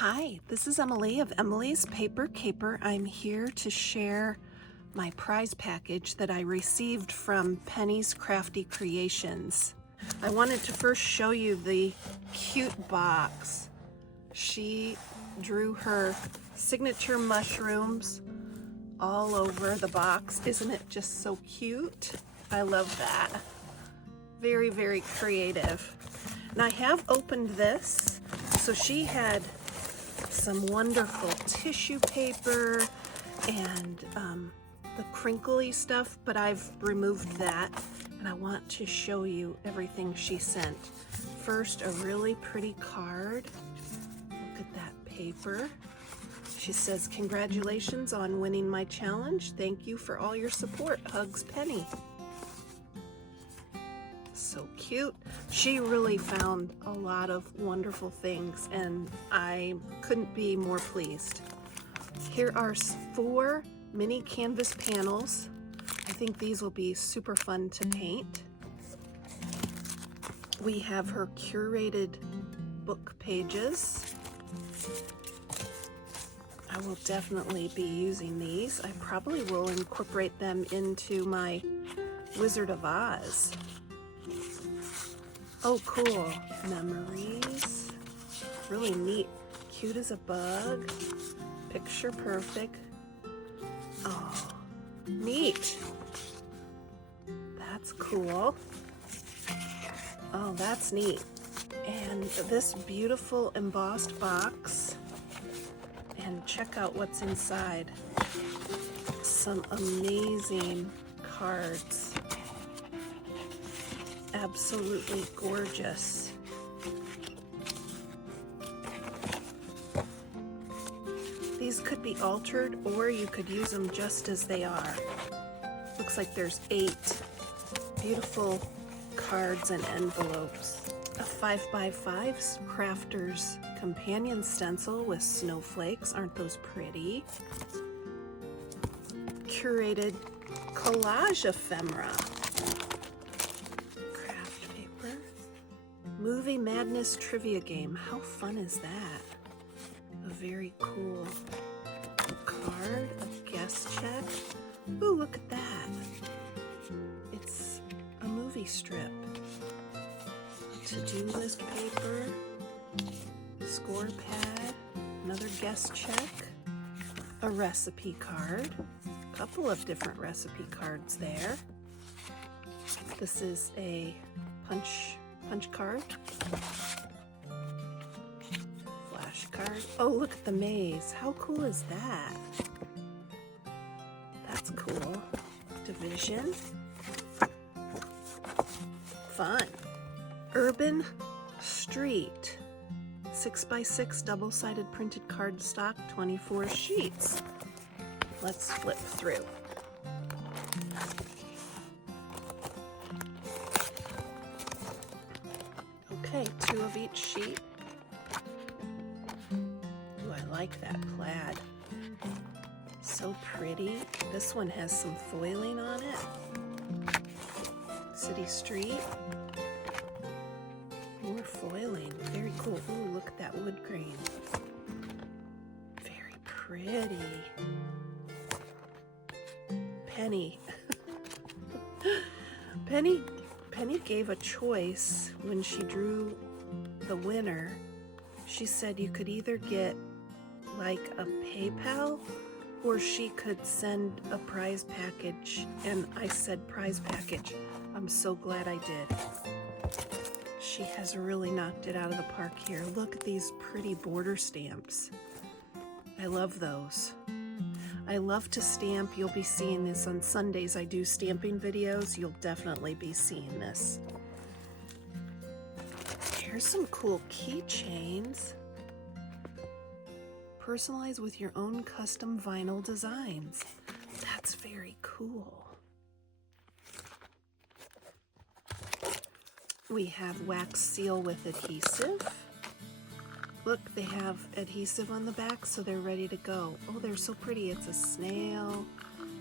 Hi, this is Emilee of Emilee's Paper Caper. I'm here to share my prize package that I received from Penny's Crafty Creations. I wanted to first show you the cute box. She drew her signature mushrooms all over the box. Isn't it just so cute? I love that. Very, very creative. And I have opened this. So she had some wonderful tissue paper and the crinkly stuff, but I've removed that and I want to show you everything she sent. First, a really pretty card. Look at that paper. She says, "Congratulations on winning my challenge. Thank you for all your support. Hugs, Penny." So cute. She really found a lot of wonderful things and I couldn't be more pleased. Here are 4 mini canvas panels. I think these will be super fun to paint. We have her curated book pages. I will definitely be using these. I probably will incorporate them into my Wizard of Oz. Oh, cool. Memories. Really neat. Cute as a bug. Picture perfect. Oh, neat. That's cool. Oh, that's neat. And this beautiful embossed box. And check out what's inside. Some amazing cards. Absolutely gorgeous. These could be altered or you could use them just as they are. Looks like there's 8 beautiful cards and envelopes. A 5x5 crafter's companion stencil with snowflakes. Aren't those pretty? Curated collage ephemera. Movie Madness trivia game. How fun is that? A very cool card, a guest check. Ooh, look at that. It's a movie strip. To-do list paper, score pad, another guest check, a recipe card, a couple of different recipe cards there. This is a punch card, flash card. Oh, look at the maze. How cool is that? That's cool. Division. Fun. Urban Street. 6x6 double-sided printed card stock, 24 sheets. Let's flip through. Okay, 2 of each sheet. Ooh, I like that plaid. So pretty. This one has some foiling on it. City Street. More foiling. Very cool. Ooh, look at that wood grain. Very pretty. Penny. Penny gave a choice when she drew the winner. She said you could either get like a PayPal or she could send a prize package. And I said prize package. I'm so glad I did. She has really knocked it out of the park here. Look at these pretty border stamps. I love those. I love to stamp. You'll be seeing this on Sundays. I do stamping videos. You'll definitely be seeing this. Here's some cool keychains. Personalize with your own custom vinyl designs. That's very cool. We have wax seal with adhesive. Look, they have adhesive on the back, so they're ready to go. Oh, they're so pretty. It's a snail,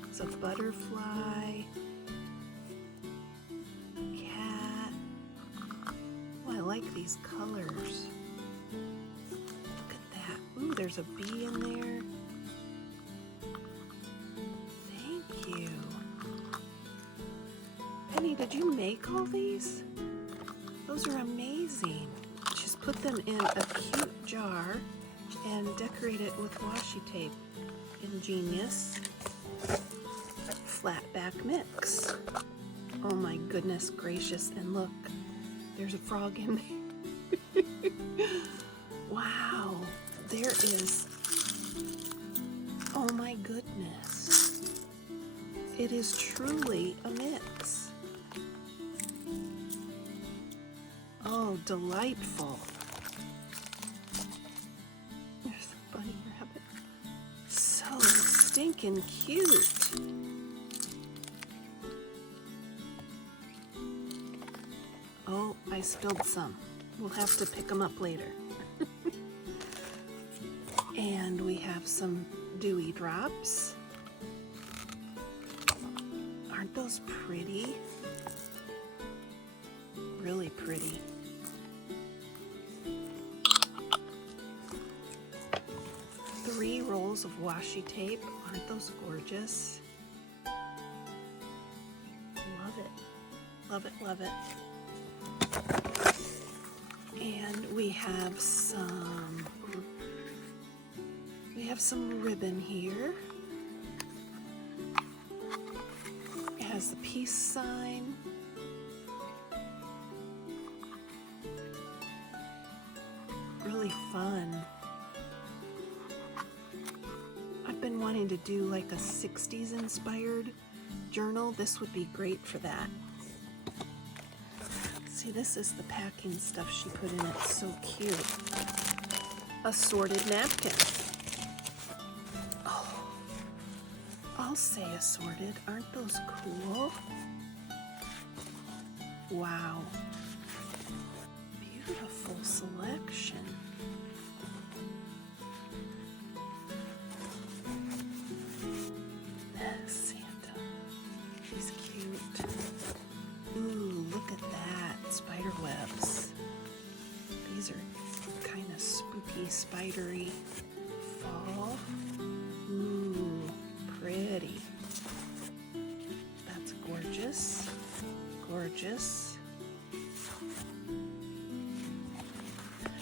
it's a butterfly, cat. Oh, I like these colors. Look at that there's a bee in there. Thank you. Penny, did you make all these? Those are amazing. Just put them in a cute jar and decorate it with washi tape. Ingenious. Flat back mix. Oh my goodness gracious, and look, there's a frog in there. Wow, there is, oh my goodness. It is truly a mix. Oh, delightful. There's a bunny rabbit. So stinking cute. Oh, I spilled some. We'll have to pick them up later. And we have some dewy drops. Aren't those pretty? Really pretty. Three rolls of washi tape. Aren't those gorgeous? Love it. Love it, love it. And we have some ribbon here. It has the peace sign. Really fun. I've been wanting to do like a 60s inspired journal. This would be great for that. See, this is the packing stuff she put in it. So cute. Assorted napkin. Oh, I'll say assorted. Aren't those cool? Wow. Beautiful selection. Santa. He's cute. Ooh, look at that. Spider webs. These are kind of spooky, spidery. Fall. Ooh, pretty. That's gorgeous. Gorgeous.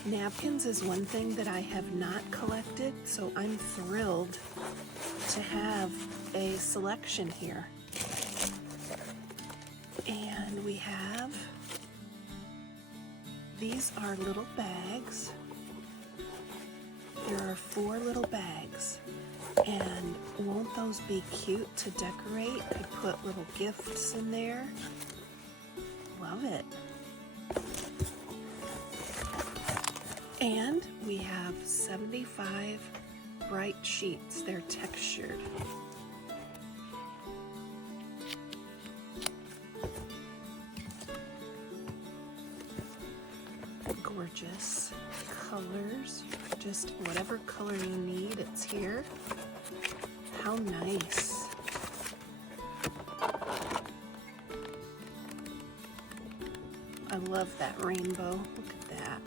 Napkins is one thing that I have not collected, so I'm thrilled to have a selection here. And we have, these are little bags. There are 4 little bags. And won't those be cute to decorate? Could put little gifts in there. Love it. And we have 75 bright sheets. They're textured. Gorgeous colors. Just whatever color you need, it's here. How nice. I love that rainbow. Look at that.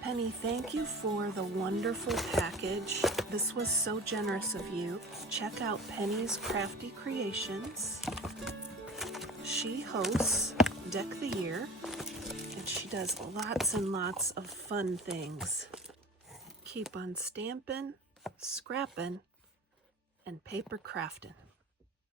Penny, thank you for the wonderful package. This was so generous of you. Check out Penny's Crafty Creations. She hosts Deck the Year, and she does lots and lots of fun things. Keep on stamping, scrapping, and paper crafting.